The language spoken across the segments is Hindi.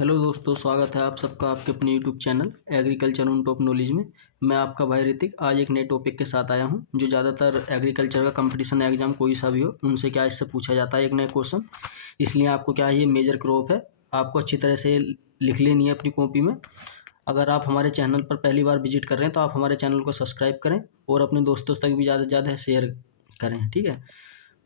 हेलो दोस्तों, स्वागत है आप सबका आपके अपने YouTube channel agriculture on top knowledge में। मैं आपका भाई ऋतिक आज एक नए टॉपिक के साथ आया हूं जो ज़्यादातर एग्रीकल्चर का कंपटीशन एग्जाम कोई सा भी हो उनसे क्या इससे पूछा जाता है एक नया क्वेश्चन। इसलिए आपको क्या है, ये मेजर क्रॉप है, आपको अच्छी तरह से लिख लेनी है अपनी कॉपी में। अगर आप हमारे चैनल पर पहली बार विजिट कर रहे हैं तो आप हमारे चैनल को सब्सक्राइब करें और अपने दोस्तों तक भी ज़्यादा से ज़्यादा शेयर करें, ठीक है।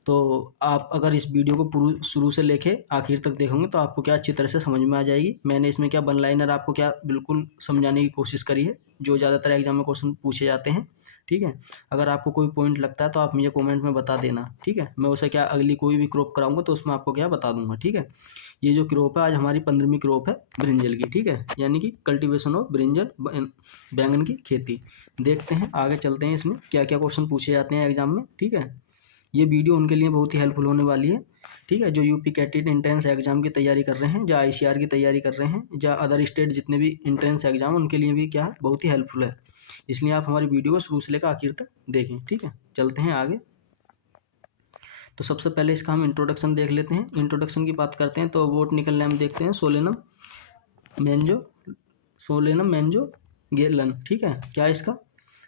तो आप अगर इस वीडियो को शुरू से लेके आखिर तक देखोगे तो आपको क्या अच्छी तरह से समझ में आ जाएगी। मैंने इसमें क्या वन लाइनर आपको क्या बिल्कुल समझाने की कोशिश करी है जो ज़्यादातर एग्जाम में क्वेश्चन पूछे जाते हैं, ठीक है। अगर आपको कोई पॉइंट लगता है तो आप मुझे कमेंट में बता देना, ठीक है। मैं उसे क्या अगली कोई भी क्रॉप कराऊंगा तो उसमें आपको क्या बता दूंगा, ठीक है। ये जो क्रॉप है आज हमारी 15वीं क्रॉप है ब्रिंजल की, ठीक है, यानी कि कल्टीवेशन ऑफ ब्रिंजल बैंगन की खेती। देखते हैं आगे चलते हैं इसमें क्या क्या क्वेश्चन पूछे जाते हैं एग्जाम में, ठीक है। ये वीडियो उनके लिए बहुत ही हेल्पफुल होने वाली है, ठीक है, जो यूपी कैटेट एंट्रेंस एग्जाम की तैयारी कर रहे हैं, या आईसीआर की तैयारी कर रहे हैं, या अदर स्टेट जितने भी एंट्रेंस एग्जाम उनके लिए भी क्या है, बहुत ही हेल्पफुल है। इसलिए आप हमारी वीडियो को शुरू से लेकर आखिर तक देखें, ठीक है। चलते हैं आगे। तो सबसे पहले इसका हम इंट्रोडक्शन देख लेते हैं। इंट्रोडक्शन की बात करते हैं तो बोटनिकल नेम देखते हैं मेंजो सोलेनम मेंजो गेलन, ठीक है, क्या इसका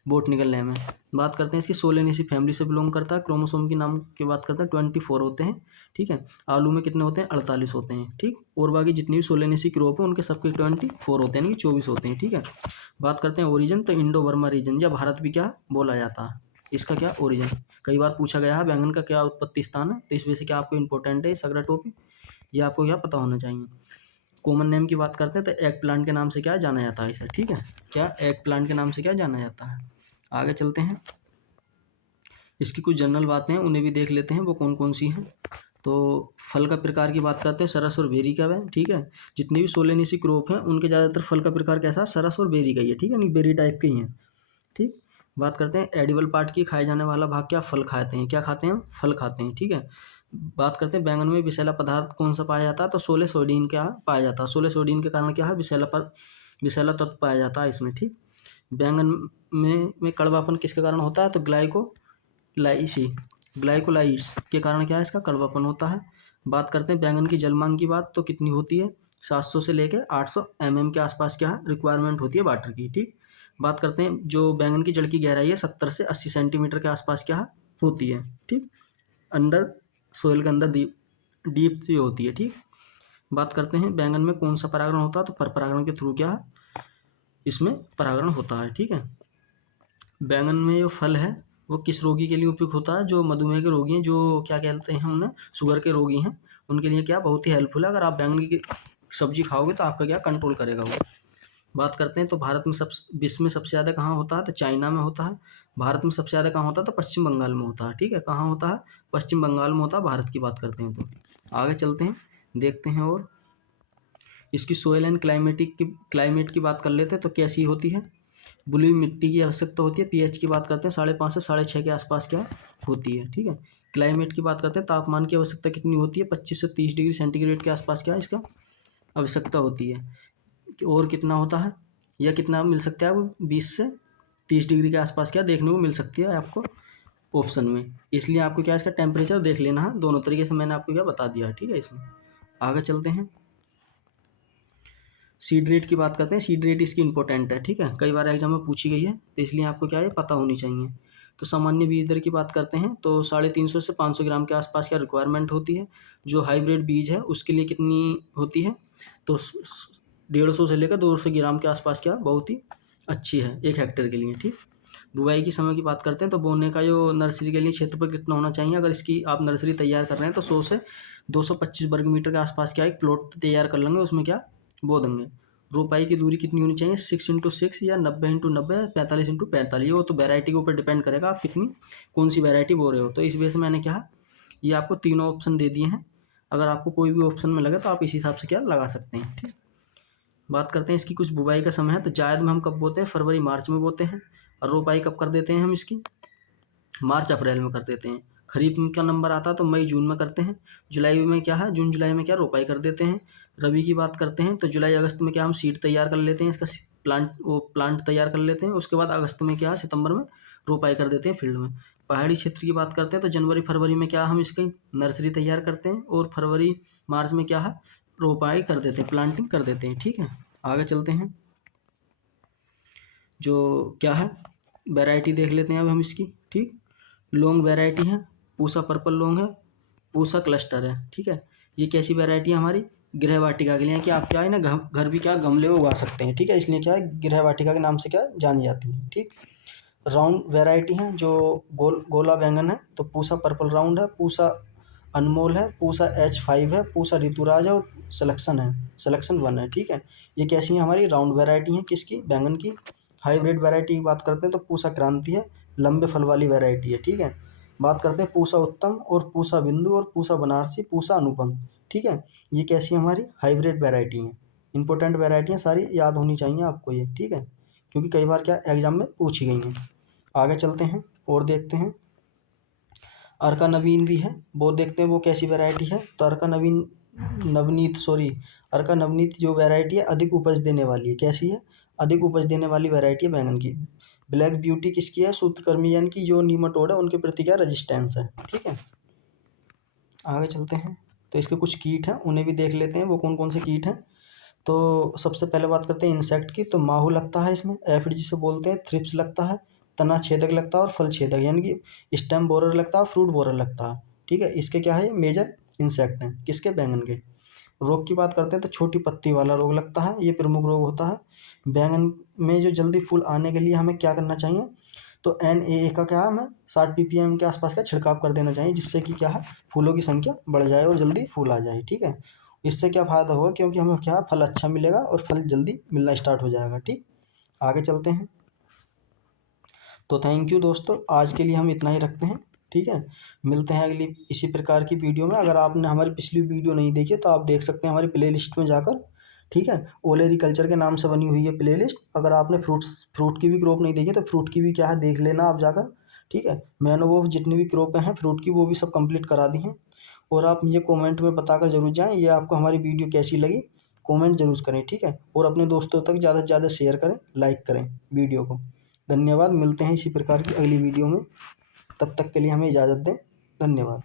बोटनिकल नेम है। बात करते हैं इसकी सोलेनेसी फैमिली से बिलोंग करता है। क्रोमोसोम की नाम की बात करते हैं 24 होते हैं, ठीक है। आलू में कितने होते हैं? 48 होते हैं, ठीक। और बाकी जितनी भी सोलेनेसी क्रॉप है उनके सबके 24 होते हैं, यानी कि 24 होते हैं, ठीक है। बात करते हैं ओरिजिन, तो इंडो बर्मा रीजन या भारत भी क्या बोला जाता है। इसका क्या ओरिजिन कई बार पूछा गया है, बैंगन का क्या उत्पत्ति स्थान है, तो इस वजह से क्या आपको इंपॉर्टेंट है इस अगला टॉपिक, ये आपको क्या पता होना चाहिए। कॉमन नेम की बात करते हैं तो एग प्लांट के नाम से क्या जाना जाता है इसे, ठीक है। क्या एग प्लांट के नाम से क्या जाना जाता है। आगे चलते हैं, इसकी कुछ जनरल बातें हैं उन्हें भी देख लेते हैं, वो कौन कौन सी हैं। तो फल का प्रकार की बात करते हैं, सरस और बेरी का है, ठीक है। जितनी भी सोलेनेसी क्रॉप हैं उनके ज़्यादातर फल का प्रकार कैसा है? सरस और बेरी का ही है, ठीक है, नहीं बेरी टाइप के ही हैं, ठीक। बात करते हैं एडिबल पार्ट की, खाए जाने वाला भाग क्या? फल खाते हैं। क्या खाते हैं हम? फल खाते हैं, ठीक है। बात करते हैं बैंगन में विषैला पदार्थ कौन सा पाया जाता है, तो सोले सोडिन क्या पाया जाता है। सोले सोडिन के कारण क्या है? विषैला तत्व पाया जाता है इसमें, ठीक। बैंगन में कड़वापन किसके कारण होता है, तो ग्लाइकोलाइस के कारण क्या है इसका कड़वापन होता है। बात करते हैं बैंगन की जल मांग की बात, तो कितनी होती है? 700 से लेकर 800 mm के आसपास क्या है रिक्वायरमेंट होती है वाटर की, ठीक। बात करते हैं जो बैंगन की जड़ की गहराई है 70 से 80 सेंटीमीटर के आसपास क्या है होती है, ठीक। अंडर सोयल के अंदर डीप सी होती है, ठीक। बात करते हैं बैंगन में कौन सा परागण होता है, तो पर परागण के थ्रू क्या है इसमें परागण होता है, ठीक है। बैंगन में जो फल है वो किस रोगी के लिए उपयुक्त होता है? जो मधुमेह के रोगी हैं, जो क्या कहते हैं उन्हें, शुगर के रोगी हैं, उनके लिए क्या बहुत ही हेल्पफुल है। अगर आप बैंगन की सब्जी खाओगे तो आपका क्या कंट्रोल करेगा वो। बात करते हैं तो भारत में विश्व में सबसे ज़्यादा कहाँ होता है, तो चाइना में होता है। भारत में सबसे ज़्यादा कहाँ होता है, तो पश्चिम बंगाल में होता है, ठीक है। कहाँ होता है? पश्चिम बंगाल में होता है। भारत की बात करते हैं तो आगे चलते हैं, देखते हैं और इसकी सोयल एंड क्लाइमेट की बात कर लेते हैं तो कैसी होती है। बलुई मिट्टी की आवश्यकता होती है। पीएच की बात करते हैं 5.5 से 6.5 के आसपास क्या होती है, ठीक है। क्लाइमेट की बात करते हैं तापमान की आवश्यकता कितनी होती है? 25 से 30 डिग्री सेंटीग्रेड के आसपास क्या इसका आवश्यकता होती है। और कितना होता है या कितना मिल सकता है? वो 20 से 30 डिग्री के आसपास क्या देखने को मिल सकती है आपको ऑप्शन में। इसलिए आपको क्या इसका टेम्परेचर देख लेना है, दोनों तरीके से मैंने आपको क्या बता दिया, ठीक है। इसमें आगे चलते हैं, सीड रेट की बात करते हैं। सीड रेट इसकी इंपॉर्टेंट है, ठीक है, कई बार एग्जाम में पूछी गई है तो इसलिए आपको क्या है पता होनी चाहिए। तो सामान्य बीज दर की बात करते हैं तो 350 से 500 ग्राम के आसपास क्या रिक्वायरमेंट होती है। जो हाइब्रिड बीज है उसके लिए कितनी होती है, तो 150 से लेकर 200 ग्राम के आसपास क्या बहुत ही अच्छी है 1 हेक्टेयर के लिए, ठीक। बुआई की समय की बात करते हैं तो बोने का जो नर्सरी के लिए क्षेत्र पर कितना होना चाहिए। अगर इसकी आप नर्सरी तैयार कर रहे हैं तो 100 से 225 वर्ग मीटर के आसपास क्या एक प्लॉट तैयार कर लेंगे, उसमें क्या बो देंगे। रोपाई की दूरी कितनी होनी चाहिए? 6x6 या 90x90, 45x45। वो तो वैरायटी के ऊपर डिपेंड करेगा आप कितनी कौन सी वैरायटी बो रहे हो। तो इस वजह से मैंने क्या ये आपको तीनों ऑप्शन दे दिए हैं। अगर आपको कोई भी ऑप्शन में लगे तो आप इस हिसाब से क्या लगा सकते हैं, ठीक। बात करते हैं इसकी कुछ बुवाई का समय है तो जायद में हम कब बोते हैं? फरवरी मार्च में बोते हैं। और रोपाई कब कर देते हैं हम इसकी? मार्च अप्रैल में कर देते हैं। खरीफ में क्या नंबर आता है तो मई जून में करते हैं। जुलाई में क्या है? जून जुलाई में क्या रोपाई कर देते हैं। रबी की बात करते हैं तो जुलाई अगस्त में क्या हम सीड तैयार कर लेते हैं, इसका प्लांट तैयार कर लेते हैं। उसके बाद अगस्त में क्या है सितंबर में रोपाई कर देते हैं फील्ड में। पहाड़ी क्षेत्र की बात करते हैं तो जनवरी फरवरी में क्या हम इसकी नर्सरी तैयार करते हैं। और फरवरी मार्च में क्या है रोपाई कर देते हैं, प्लांटिंग कर देते हैं। ठीक है, आगे चलते हैं। जो क्या है वैरायटी देख लेते हैं अब हम इसकी। ठीक, लॉन्ग वैरायटी है, पूसा पर्पल लॉन्ग है, पूसा क्लस्टर है। ठीक है, ये कैसी वैरायटी है हमारी गृह वाटिका के लिए, कि आप क्या है ना घर भी क्या गमले में उगा सकते हैं। ठीक है, इसलिए क्या है गृह वाटिका के नाम से क्या जानी जाती है। ठीक, राउंड वैरायटी है जो गोला बैंगन है, तो पूसा पर्पल राउंड है, पूसा अनमोल है, पूसा H5 है, पूसा ऋतुराज है और सिलेक्शन 1 है। ठीक है, ये कैसी है हमारी राउंड वैरायटी है किसकी, बैंगन की। हाइब्रिड वैरायटी की बात करते हैं तो पूसा क्रांति है, लंबे फल वाली वैरायटी है। ठीक है, बात करते हैं पूसा उत्तम और पूसा बिंदु और पूसा बनारसी, पूसा अनुपम। ठीक है, ये कैसी है हमारी हाइब्रिड वैरायटी है। इंपॉर्टेंट वैरायटियाँ सारी याद होनी चाहिए आपको ये। ठीक है, क्योंकि कई बार क्या एग्जाम में पूछी गई हैं। आगे चलते हैं और देखते हैं। अर्का नवीन भी है, वो देखते हैं वो कैसी वैरायटी है। तो अर्का नवनीत जो वैरायटी है अधिक उपज देने वाली है। कैसी है, अधिक उपज देने वाली वैरायटी है बैंगन की। ब्लैक ब्यूटी किसकी है, सूत्रकृमि यानी कि जो नीमाटोड है उनके प्रति क्या रेजिस्टेंस है। ठीक है, आगे चलते हैं। तो इसके कुछ कीट हैं उन्हें भी देख लेते हैं, वो कौन कौन से कीट हैं। तो सबसे पहले बात करते हैं इंसेक्ट की। तो माहू लगता है इसमें, एफिड जिसे बोलते हैं, थ्रिप्स लगता है, तना छेदक लगता है और फल छेदक यानी कि स्टेम बोरर लगता है, फ्रूट बोरर लगता है। ठीक है, इसके क्या है मेजर इंसेक्ट हैं किसके, बैंगन के। रोग की बात करते हैं तो छोटी पत्ती वाला रोग लगता है, ये प्रमुख रोग होता है। बैंगन में जो जल्दी फूल आने के लिए हमें क्या करना चाहिए, तो NAA का क्या है, हमें 60 ppm के आसपास का छिड़काव कर देना चाहिए, जिससे कि क्या है फूलों की संख्या बढ़ जाए और जल्दी फूल आ जाए। ठीक है, इससे क्या फ़ायदा होगा, क्योंकि हमें क्या फल अच्छा मिलेगा और फल जल्दी मिलना स्टार्ट हो जाएगा। ठीक, आगे चलते हैं। तो थैंक यू दोस्तों, आज के लिए हम इतना ही रखते हैं। ठीक है, मिलते हैं अगली इसी प्रकार की वीडियो में। अगर आपने हमारी पिछली वीडियो नहीं देखी तो आप देख सकते हैं हमारी प्लेलिस्ट में जाकर। ठीक है, ऑल एग्रीकल्चर के नाम से बनी हुई है प्लेलिस्ट। अगर आपने फ्रूट की भी क्रॉप नहीं देखी तो फ्रूट की भी क्या है देख लेना आप जाकर। ठीक है, मैंने वो जितनी भी क्रॉपें हैं फ्रूट की वो भी सब कंप्लीट करा दी हैं। और आप मुझे कमेंट में बताकर ज़रूर जाएं ये आपको हमारी वीडियो कैसी लगी, कमेंट ज़रूर करें। ठीक है, और अपने दोस्तों तक ज़्यादा से ज़्यादा शेयर करें, लाइक करें वीडियो को। धन्यवाद, मिलते हैं इसी प्रकार की अगली वीडियो में। तब तक के लिए हमें इजाज़त दें, धन्यवाद।